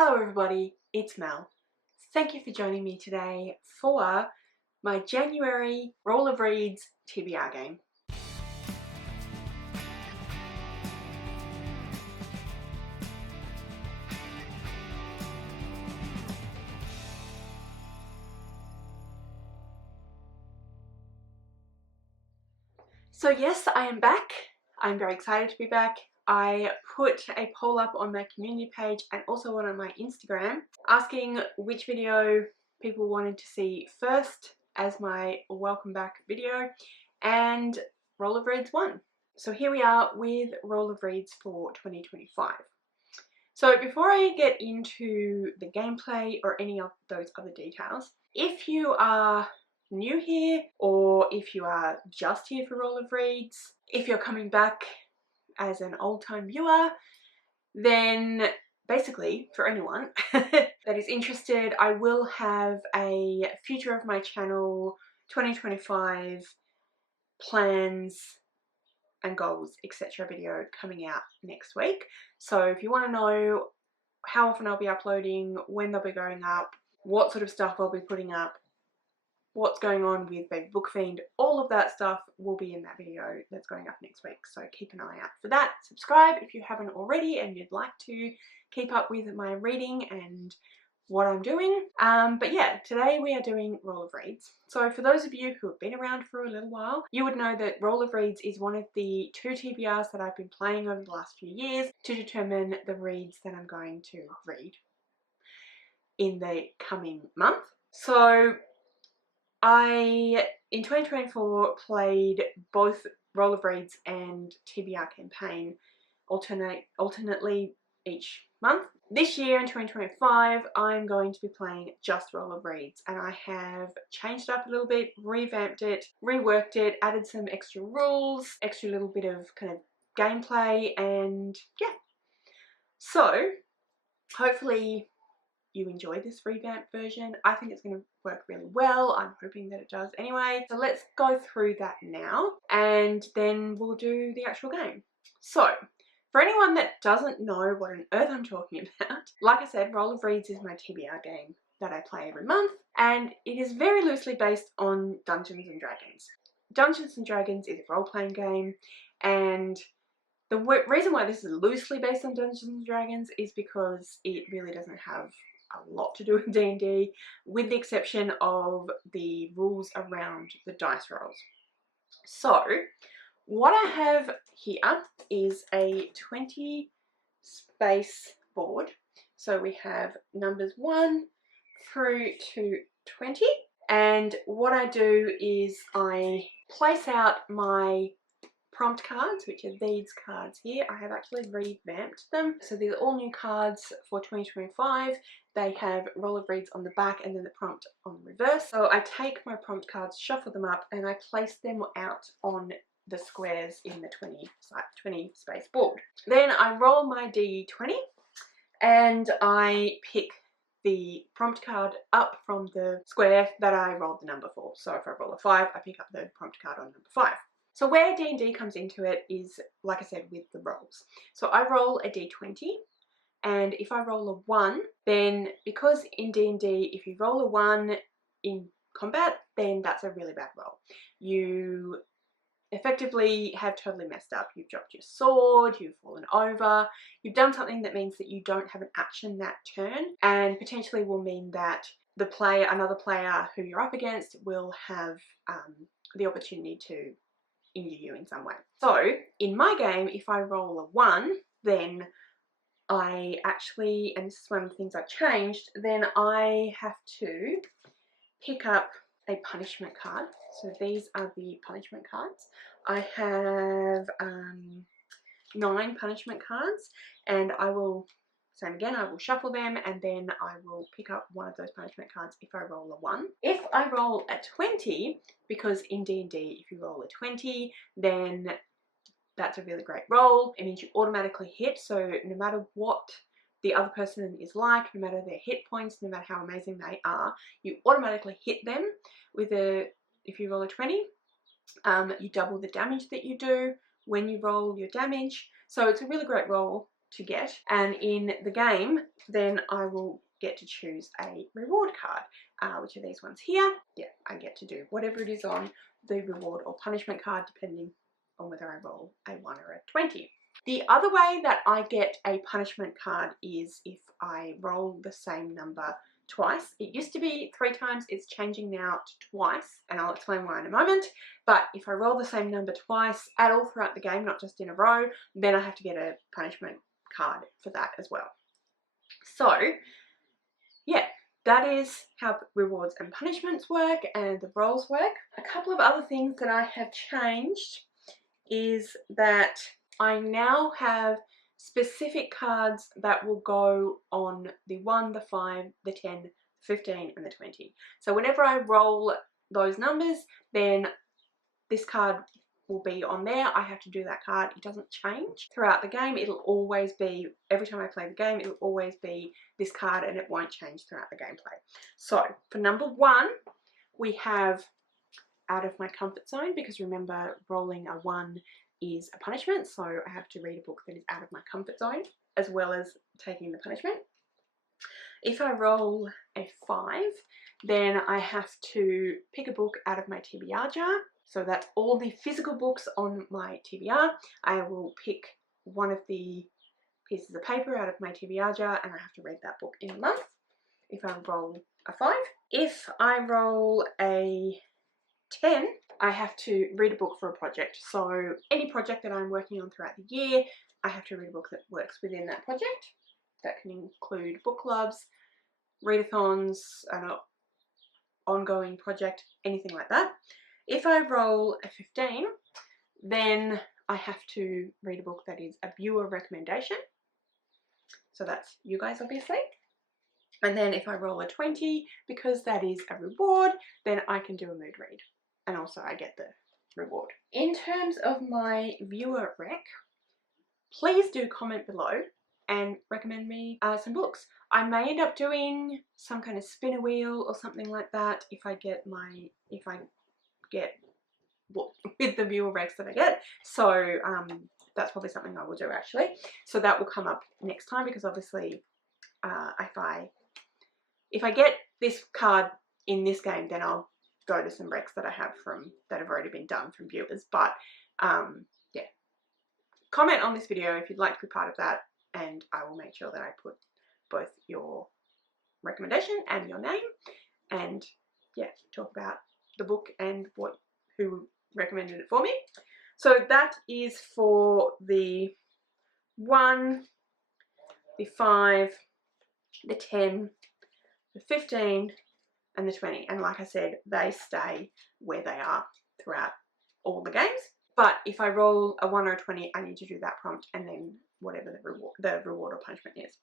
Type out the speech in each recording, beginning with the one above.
Hello everybody, it's Mel. Thank you for joining me today for my January Roll of Reads TBR game. So yes, I am back. I'm very excited to be back. I put a poll up on my community page and also one on my Instagram asking which video people wanted to see first as my welcome back video, and Roll of Reads won. So here we are with Roll of Reads for 2025. So before I get into the gameplay or any of those other details, if you are new here or if you are just here for Roll of Reads, if you're coming back as an old-time viewer, then basically for anyone that is interested, I will have a future of my channel 2025 plans and goals etc video coming out next week. So if you want to know how often I'll be uploading, when they'll be going up, what sort of stuff I'll be putting up, what's going on with Baby Book Fiend, all of that stuff will be in that video that's going up next week. So keep an eye out for that. Subscribe if you haven't already and you'd like to keep up with my reading and what I'm doing. But yeah, today we are doing Roll of Reads. So for those of you who have been around for a little while, you would know that Roll of Reads is one of the 2 TBRs that I've been playing over the last few years to determine the reads that I'm going to read in the coming month. So I, in 2024, played both Roll of Reads and TBR campaign alternately each month. This year in 2025, I'm going to be playing just Roll of Reads, and I have changed it up a little bit, revamped it, reworked it, added some extra rules, extra little bit of kind of gameplay, and yeah. So hopefully you enjoy this revamped version. I think it's going to work really well. I'm hoping that it does anyway. So let's go through that now and then we'll do the actual game. So for anyone that doesn't know what on earth I'm talking about, like I said, Roll of Reads is my TBR game that I play every month, and it is very loosely based on Dungeons and Dragons. Dungeons and Dragons is a role-playing game, and the reason why this is loosely based on Dungeons and Dragons is because it really doesn't have a lot to do with D&D, with the exception of the rules around the dice rolls. So what I have here is a 20 space board. So we have numbers 1 through to 20, and what I do is I place out my prompt cards, which are these cards here. I have actually revamped them. So these are all new cards for 2025. They have Roll of Reads on the back and then the prompt on the reverse. So I take my prompt cards, shuffle them up, and I place them out on the squares in the 20 space board. Then I roll my D20 and I pick the prompt card up from the square that I rolled the number for. So if I roll a 5, I pick up the prompt card on number 5. So where D&D comes into it is, like I said, with the rolls. So I roll a D20, and if I roll a 1, then because in D&D, if you roll a 1 in combat, then that's a really bad roll. You effectively have totally messed up. You've dropped your sword, you've fallen over, you've done something that means that you don't have an action that turn, and potentially will mean that another player who you're up against will have the opportunity to injure you in some way. So in my game, if I roll a 1, then I actually, and this is one of the things I've changed, then I have to pick up a punishment card. So these are the punishment cards. I have 9 punishment cards, and I will, same again, I will shuffle them and then I will pick up one of those punishment cards if I roll a 1. If I roll a 20, because in D&D if you roll a 20, then that's a really great roll. It means you automatically hit, so no matter what the other person is like, no matter their hit points, no matter how amazing they are, you automatically hit them with if you roll a 20, you double the damage that you do when you roll your damage. So it's a really great roll to get, and in the game then I will get to choose a reward card, which are these ones here. Yeah, I get to do whatever it is on the reward or punishment card depending on whether I roll a 1 or a 20. The other way that I get a punishment card is if I roll the same number twice. It used to be 3 times, it's changing now to twice, and I'll explain why in a moment. But if I roll the same number twice at all throughout the game, not just in a row, then I have to get a punishment card for that as well. So yeah, that is how rewards and punishments work and the roles work. A couple of other things that I have changed is that I now have specific cards that will go on the 1, the 5, the 10, the 15 and the 20. So whenever I roll those numbers, then this card will be on there. I have to do that card. It doesn't change throughout the game. It'll always be, every time I play the game, it'll always be this card and it won't change throughout the gameplay. So for number 1, we have out of my comfort zone, because remember rolling a 1 is a punishment, so I have to read a book that is out of my comfort zone as well as taking the punishment. If I roll a 5, then I have to pick a book out of my TBR jar. So that's all the physical books on my TBR. I will pick one of the pieces of paper out of my TBR jar and I have to read that book in a month if I roll a 5. If I roll a 10, I have to read a book for a project. So any project that I'm working on throughout the year, I have to read a book that works within that project. That can include book clubs, readathons, an ongoing project, anything like that. If I roll a 15, then I have to read a book that is a viewer recommendation. So that's you guys, obviously. And then if I roll a 20, because that is a reward, then I can do a mood read. And also I get the reward. In terms of my viewer rec, please do comment below and recommend me some books. I may end up doing some kind of spinner wheel or something like that if I get with the viewer recs that I get. So that's probably something I will do actually. So that will come up next time, because obviously if I get this card in this game, then I'll go to some recs that I have that have already been done from viewers. But yeah, comment on this video if you'd like to be part of that, and I will make sure that I put both your recommendation and your name, and yeah, talk about the book and who recommended it for me. So that is for the 1, the 5, the 10, the 15 and the 20, and like I said, they stay where they are throughout all the games. But if I roll a 1 or a 20, I need to do that prompt and then whatever the reward or punishment is.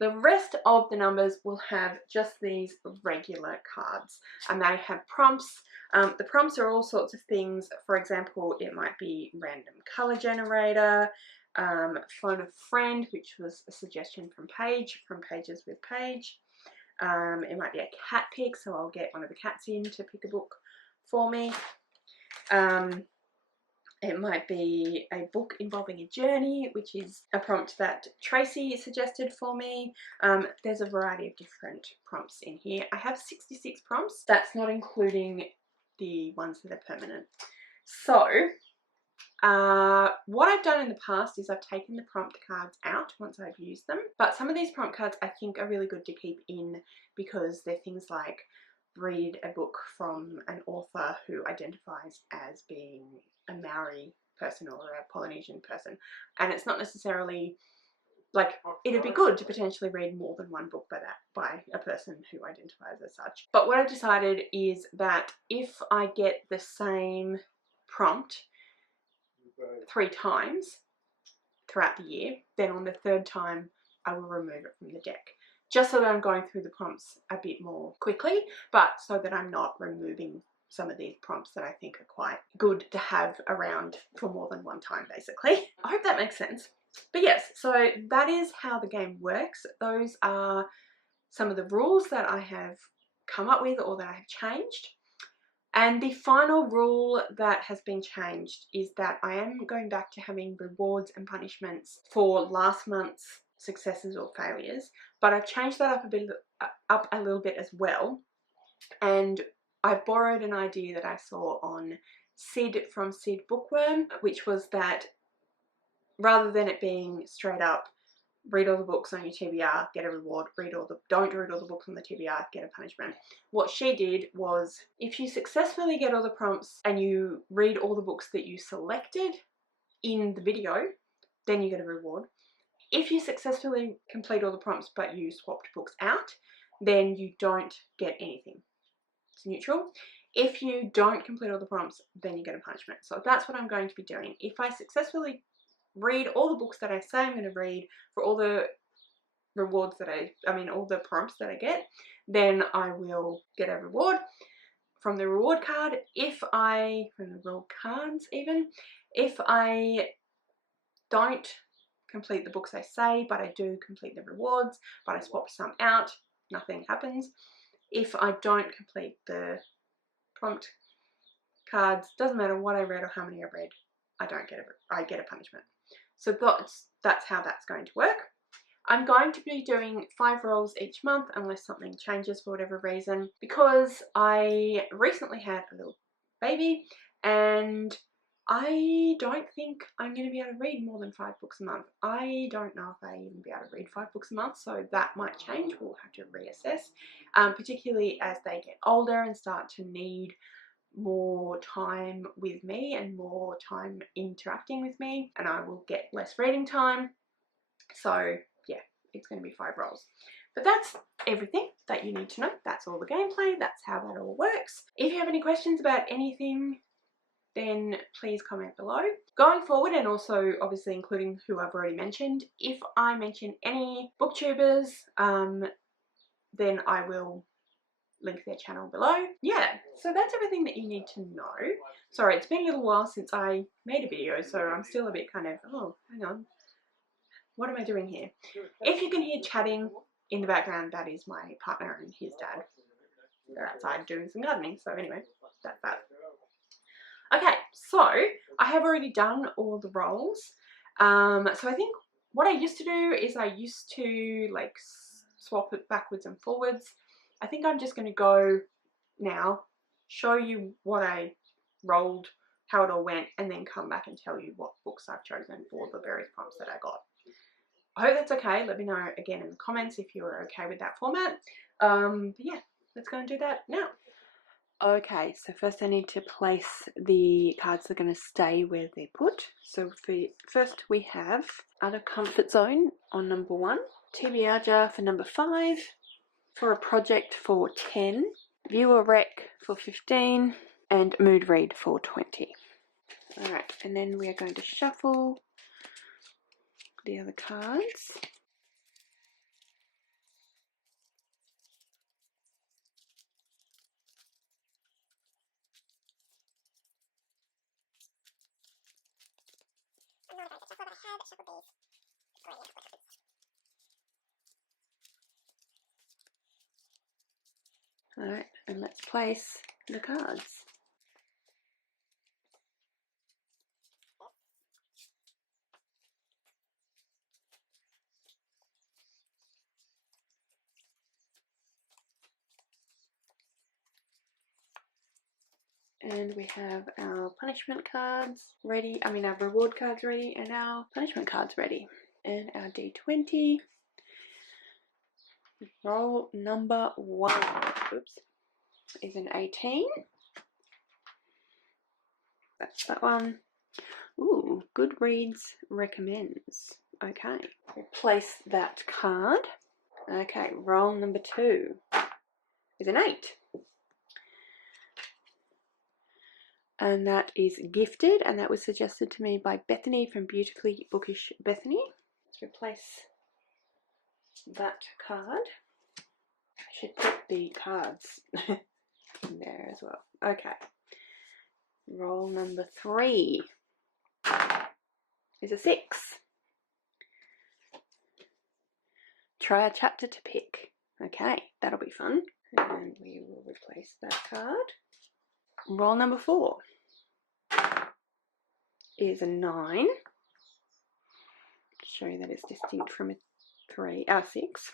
The rest of the numbers will have just these regular cards, and they have prompts. The prompts are all sorts of things. For example, it might be random color generator, phone a friend, which was a suggestion from Pages with Paige. It might be a cat pick, so I'll get one of the cats in to pick a book for me. It might be a book involving a journey, which is a prompt that Tracy suggested for me. There's a variety of different prompts in here. I have 66 prompts. That's not including the ones that are permanent. So what I've done in the past is I've taken the prompt cards out once I've used them. But some of these prompt cards I think are really good to keep in, because they're things like read a book from an author who identifies as being a Maori person or a Polynesian person, and it's not necessarily like, it'd be good to potentially read more than one book by a person who identifies as such. But what I've decided is that if I get the same prompt 3 times throughout the year, then on the 3rd time I will remove it from the deck, just so that I'm going through the prompts a bit more quickly, but so that I'm not removing some of these prompts that I think are quite good to have around for more than one time, basically. I hope that makes sense. But yes, so that is how the game works. Those are some of the rules that I have come up with or that I have changed. And the final rule that has been changed is that I am going back to having rewards and punishments for last month's successes or failures, but I've changed that up a little bit as well. And I've borrowed an idea that I saw on Sid from Sid Bookworm, which was that rather than it being straight up, read all the books on your TBR, get a reward, don't read all the books on the TBR, get a punishment. What she did was, if you successfully get all the prompts and you read all the books that you selected in the video, then you get a reward. If you successfully complete all the prompts but you swapped books out, then you don't get anything. It's neutral. If you don't complete all the prompts, then you get a punishment. So that's what I'm going to be doing. If I successfully read all the books that I say I'm going to read for all the rewards that all the prompts that I get, then I will get a reward from the reward card. From the reward cards even, if I don't complete the books I say, but I do complete the rewards, but I swap some out, nothing happens. If I don't complete the prompt cards, doesn't matter what I read or how many I read, I get a punishment. So that's how that's going to work. I'm going to be doing 5 rolls each month unless something changes for whatever reason, because I recently had a little baby and I don't think I'm going to be able to read more than 5 books a month. I don't know if I even be able to read 5 books a month, so that might change. We'll have to reassess, particularly as they get older and start to need more time with me and more time interacting with me, and I will get less reading time. So yeah, it's going to be 5 rolls. But that's everything that you need to know. That's all the gameplay. That's how that all works. If you have any questions about anything, then please comment below. Going forward, and also obviously including who I've already mentioned, if I mention any booktubers, then I will link their channel below. Yeah, so that's everything that you need to know. Sorry, it's been a little while since I made a video, so I'm still a bit kind of, oh, hang on, what am I doing here? If you can hear chatting in the background, that is my partner and his dad. They're outside doing some gardening, so anyway, that's that. Okay, so I have already done all the rolls. So I think what I used to do is I used to like swap it backwards and forwards. I think I'm just going to go now, show you what I rolled, how it all went, and then come back and tell you what books I've chosen for the various prompts that I got. I hope that's okay. Let me know again in the comments if you're okay with that format. But yeah, let's go and do that now. Okay, so first I need to place the cards that are going to stay where they're put. So first we have Out of Comfort Zone on number 1, TBR jar for number 5, For a Project for 10, Viewer Rec for 15, and Mood Read for 20. Alright, and then we are going to shuffle the other cards. Alright, and let's place the cards. And we have our punishment cards ready, our reward cards ready, and our punishment cards ready. And our D20. Roll number 1, oops, is an 18. That's that one. Ooh, Goodreads recommends. Okay, replace that card. Okay, roll number 2 is an 8. And that is Gifted, and that was suggested to me by Bethany from Beautifully Bookish Bethany. Let's replace that card. I should put the cards in there as well. Okay. Roll number 3 is a 6. Try a chapter to pick. Okay, that'll be fun. And we will replace that card. roll number 4 is a 9. Show you that it's distinct from a 6.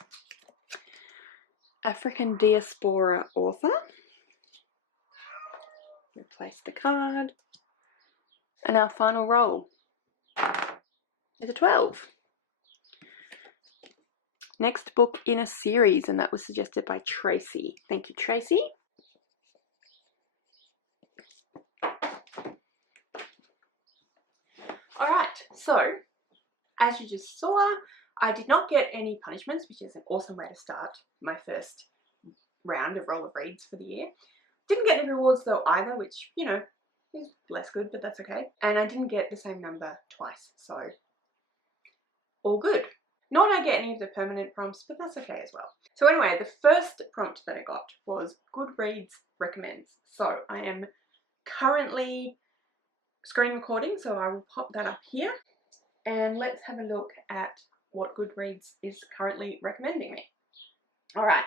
African diaspora author. Replace the card. And our final roll is a 12. Next book in a series, and that was suggested by Tracy. Thank you, Tracy. Alright, so as you just saw, I did not get any punishments, which is an awesome way to start my first round of roll of reads for the year. Didn't get any rewards though either, which, you know, is less good, but that's okay. And I didn't get the same number twice, so all good. Nor did I get any of the permanent prompts, but that's okay as well. So anyway, the first prompt that I got was Goodreads recommends. So I am currently screen recording, so I will pop that up here. And let's have a look at what Goodreads is currently recommending me. Alright,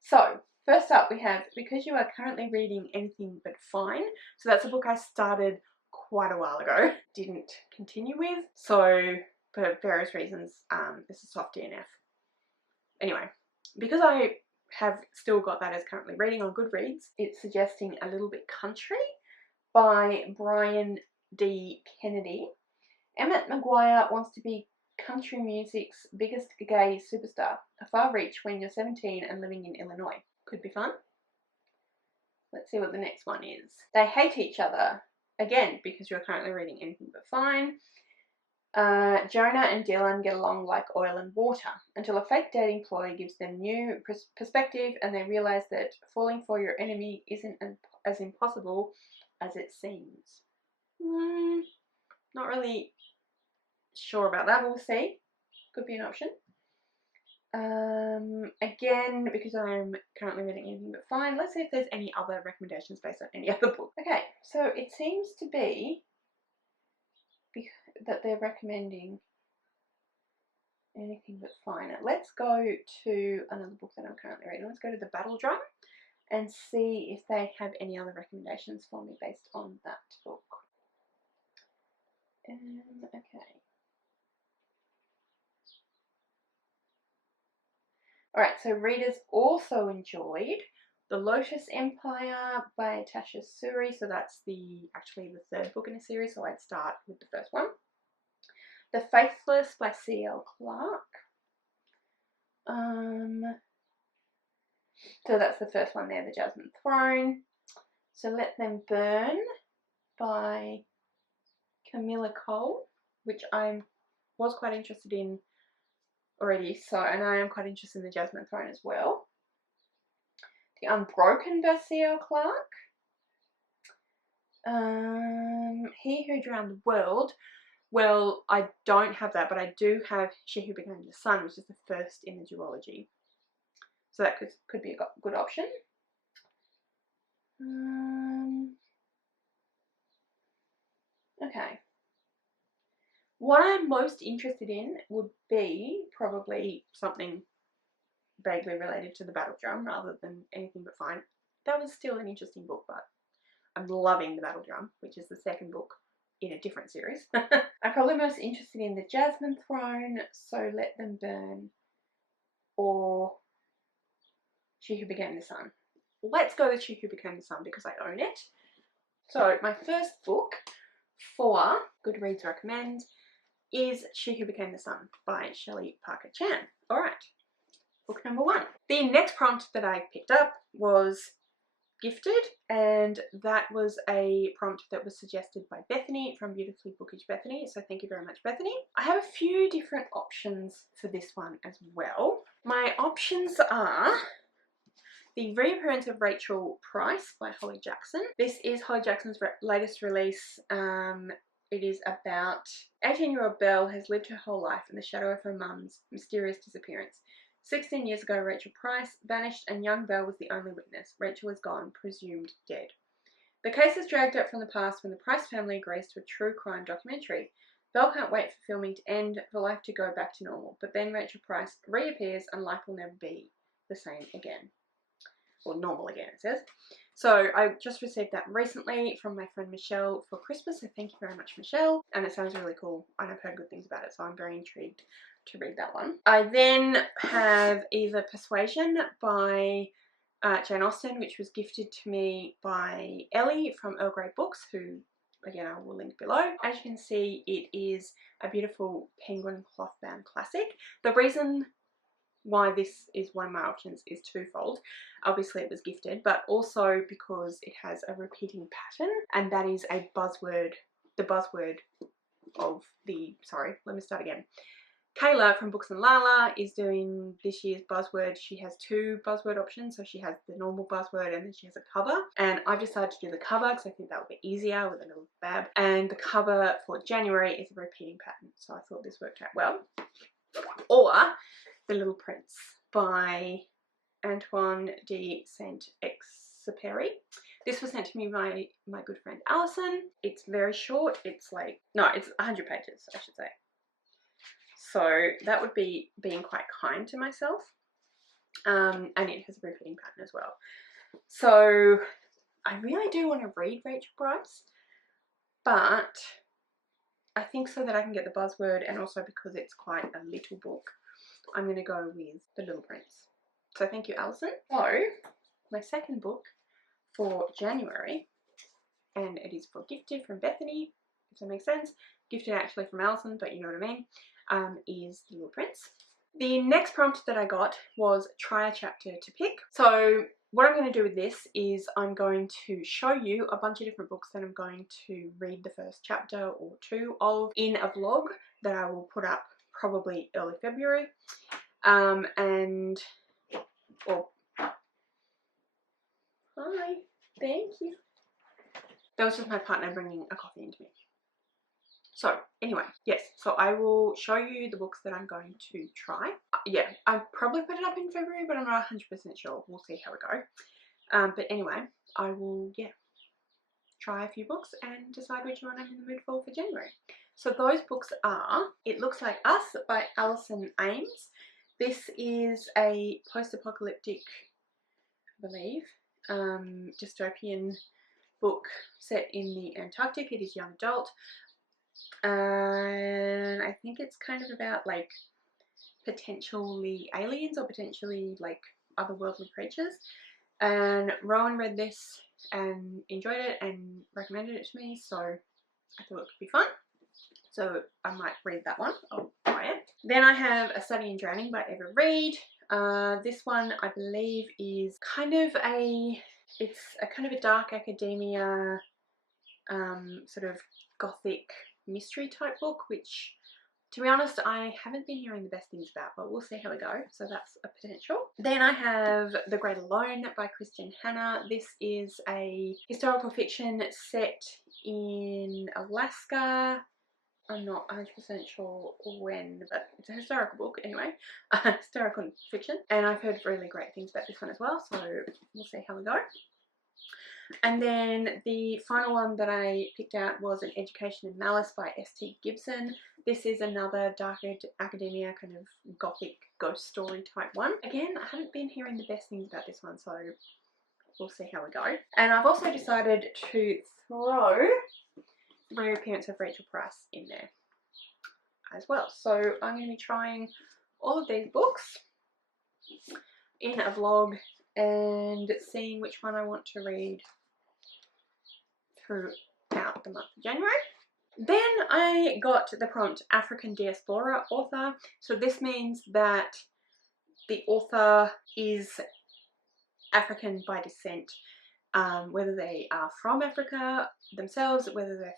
so first up we have Because You Are Currently Reading Anything But Fine. So that's a book I started quite a while ago, didn't continue with, so for various reasons, it's a soft DNF. Anyway, because I have still got that as currently reading on Goodreads, it's suggesting A Little Bit Country by Brian D. Kennedy. Emmett McGuire wants to be country music's biggest gay superstar. A far reach when you're 17 and living in Illinois. Could be fun. Let's see what the next one is. They Hate Each Other. Again, Because You're Currently Reading Anything But Fine. Jonah and Dylan get along like oil and water until a fake dating ploy gives them new perspective and they realize that falling for your enemy isn't as impossible as it seems. Not really sure about that, but we'll see. Could be an option. Again, because I'm currently reading Anything But Fine, let's see if there's any other recommendations based on any other book. Okay, so it seems to be that they're recommending Anything But Fine. Let's go to another book that I'm currently reading. Let's go to The Battle Drum and see if they have any other recommendations for me based on that book. Okay. Alright, so readers also enjoyed The Lotus Empire by Tasha Suri. So that's actually the third book in a series, so I'd start with the first one. The Faithless by C.L. Clarke. So that's the first one there, The Jasmine Throne. So Let Them Burn by Camilla Cole, which I was quite interested in already, and I am quite interested in The Jasmine Throne as well. The Unbroken by C.L. Clarke. He Who Drowned the World. Well, I don't have that, but I do have She Who Became the Sun, which is the first in the duology. So that could be a good option. Okay. What I'm most interested in would be probably something vaguely related to The Battle Drum rather than Anything But Fine. That was still an interesting book, but I'm loving The Battle Drum, which is the second book in a different series. I'm probably most interested in The Jasmine Throne, So Let Them Burn, or She Who Became the Sun. Let's go with She Who Became the Sun because I own it. So my first book for Goodreads Recommend is She Who Became the Sun by Shelley Parker Chan. Alright, book number 1. The next prompt that I picked up was Gifted, and that was a prompt that was suggested by Bethany from Beautifully Bookish Bethany, so thank you very much, Bethany. I have a few different options for this one as well. My options are The Reappearance of Rachel Price by Holly Jackson. This is Holly Jackson's latest release. It is about 18-year-old Belle has lived her whole life in the shadow of her mum's mysterious disappearance. 16 years ago, Rachel Price vanished and young Belle was the only witness. Rachel is gone, presumed dead. The case is dragged up from the past when the Price family agrees to a true crime documentary. Belle can't wait for filming to end, for life to go back to normal, but then Rachel Price reappears and life will never be the same again. or normal again it says. So I just received that recently from my friend Michelle for Christmas, so thank you very much, Michelle, and it sounds really cool and I've heard good things about it, so I'm very intrigued to read that one. I then have either Persuasion by Jane Austen, which was gifted to me by Ellie from Earl Grey Books, who again I will link below. As you can see, it is a beautiful penguin cloth bound classic. The reason why this is one of my options is twofold. Obviously it was gifted, but also because it has a repeating pattern, and that is a buzzword, the buzzword of the, sorry, let me start again. Kayla from Books and Lala is doing this year's buzzword. She has two buzzword options, so she has the normal buzzword and then she has a cover, and I've decided to do the cover because I think that would be easier with a little bab, and the cover for January is a repeating pattern, so I thought this worked out well. Or The Little Prince by Antoine de Saint-Exupéry. This was sent to me by my good friend Alison. It's very short. It's like, no, it's 100 pages, I should say. So that would be being quite kind to myself. And it has a repeating pattern as well. So I really do want to read Rachel Bryce, but I think so that I can get the buzzword, and also because it's quite a little book, I'm going to go with The Little Prince. So thank you, Alison. So my second book for January, and it is for gifted from Bethany, if that makes sense. Gifted actually from Alison, but you know what I mean, is The Little Prince. The next prompt that I got was try a chapter to pick. So what I'm going to do with this is I'm going to show you a bunch of different books that I'm going to read the first chapter or two of in a vlog that I will put up probably early February. Hi, thank you. That was just my partner bringing a coffee into me. So anyway, yes, so I will show you the books that I'm going to try. Yeah, I'll probably put it up in February, but I'm not 100% sure. We'll see how we go. But anyway, I will, yeah, try a few books and decide which one I'm in the mood for January. So those books are It Looks Like Us by Alison Ames. This is a post-apocalyptic, I believe, dystopian book set in the Antarctic. It is young adult, and I think it's kind of about like potentially aliens or potentially like otherworldly creatures. And Rowan read this and enjoyed it and recommended it to me, so I thought it could be fun. So I might read that one. I'll try it. Then I have A Study in Drowning by Eva Reid. This one I believe is kind of a, it's a kind of a dark academia, sort of gothic mystery type book, which to be honest I haven't been hearing the best things about, but we'll see how we go. So that's a potential. Then I have The Great Alone by Christian Hanna. This is a historical fiction set in Alaska. I'm not 100% sure when, but it's a historical book anyway, historical fiction, and I've heard really great things about this one as well, so we'll see how we go. And then the final one that I picked out was An Education in Malice by S.T. Gibson. This is another dark academia kind of gothic ghost story type one. Again, I haven't been hearing the best things about this one, so we'll see how we go. And I've also decided to throw the reappearance of Rachel Price in there as well. So I'm going to be trying all of these books in a vlog and seeing which one I want to read throughout the month of January. Then I got the prompt African Diaspora Author. So this means that the author is African by descent, whether they are from Africa themselves, whether their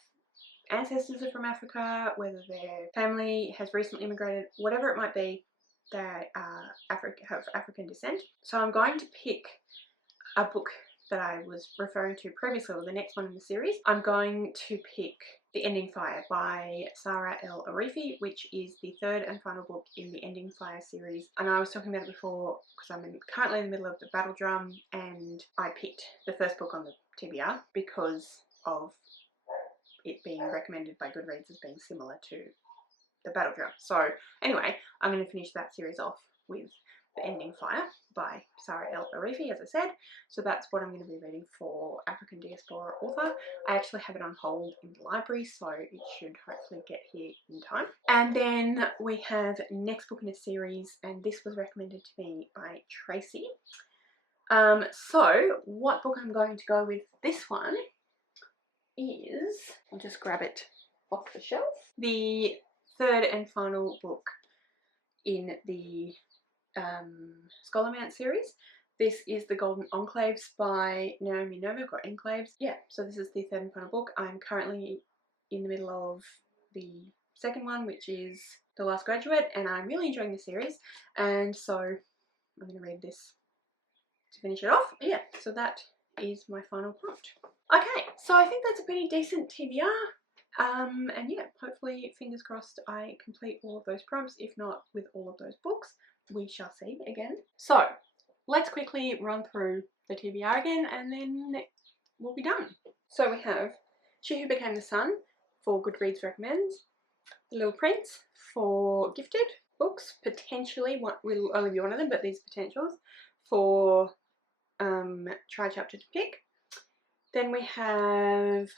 ancestors are from Africa, whether their family has recently immigrated, whatever it might be, they have African descent. So I'm going to pick a book that I was referring to previously, or the next one in the series. I'm going to pick The Ending Fire by Sarah L. Arifi, which is the third and final book in the Ending Fire series. And I was talking about it before because I'm currently in the middle of the Battle Drum, and I picked the first book on the TBR because of it being recommended by Goodreads as being similar to the Battle Drum. So anyway, I'm going to finish that series off with The Ending Fire by Sarah El Arifi, as I said. So that's what I'm going to be reading for African Diaspora Author. I actually have it on hold in the library, so it should hopefully get here in time. And then we have next book in a series, and this was recommended to me by Tracy. So what book I'm going to go with this one is, I'll just grab it off the shelf, the third and final book in the Scholarmount series. This is The Golden Enclaves by Naomi Novik, or Enclaves. Yeah, so this is the third and final book. I'm currently in the middle of the second one, which is The Last Graduate, and I'm really enjoying the series, and so I'm going to read this to finish it off. Yeah, so that is my final prompt. Okay, so I think that's a pretty decent TBR. And yeah, hopefully, fingers crossed, I complete all of those prompts. If not with all of those books, we shall see again. So let's quickly run through the TBR again, and then we'll be done. So we have She Who Became the Sun for Goodreads Recommends, The Little Prince for Gifted books, potentially one will only be one of them, but these potentials for Try Chapter to Pick. Then we have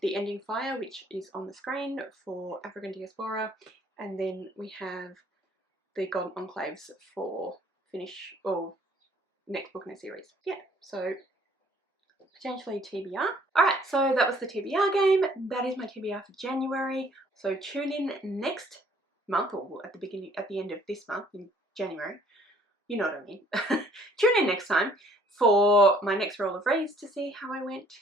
The Ending Fire, which is on the screen for African Diaspora, and then we have The Golden Enclaves for finish or next book in a series. Yeah, so potentially TBR. Alright, so that was the TBR game. That is my TBR for January. So tune in next month, or at the end of this month in January. You know what I mean. Tune in next time for my next roll of reads to see how I went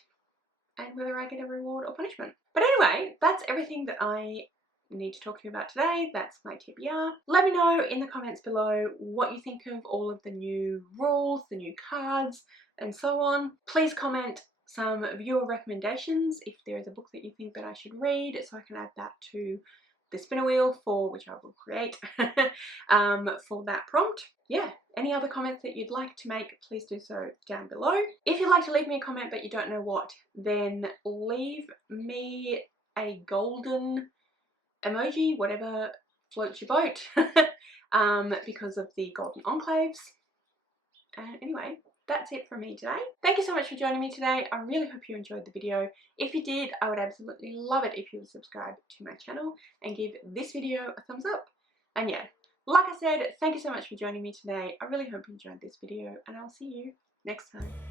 and whether I get a reward or punishment. But anyway, that's everything that I need to talk to you about today. That's my TBR. Let me know in the comments below what you think of all of the new rules, the new cards, and so on. Please comment some viewer recommendations if there is a book that you think that I should read, so I can add that to the spinner wheel for which I will create for that prompt. Yeah, any other comments that you'd like to make, please do so down below. If you'd like to leave me a comment but you don't know what, then leave me a golden emoji, whatever floats your boat, because of the Golden Enclaves. And anyway, that's it from me today. Thank you so much for joining me today. I really hope you enjoyed the video. If you did, I would absolutely love it if you would subscribe to my channel and give this video a thumbs up. And yeah, like I said, thank you so much for joining me today. I really hope you enjoyed this video, and I'll see you next time.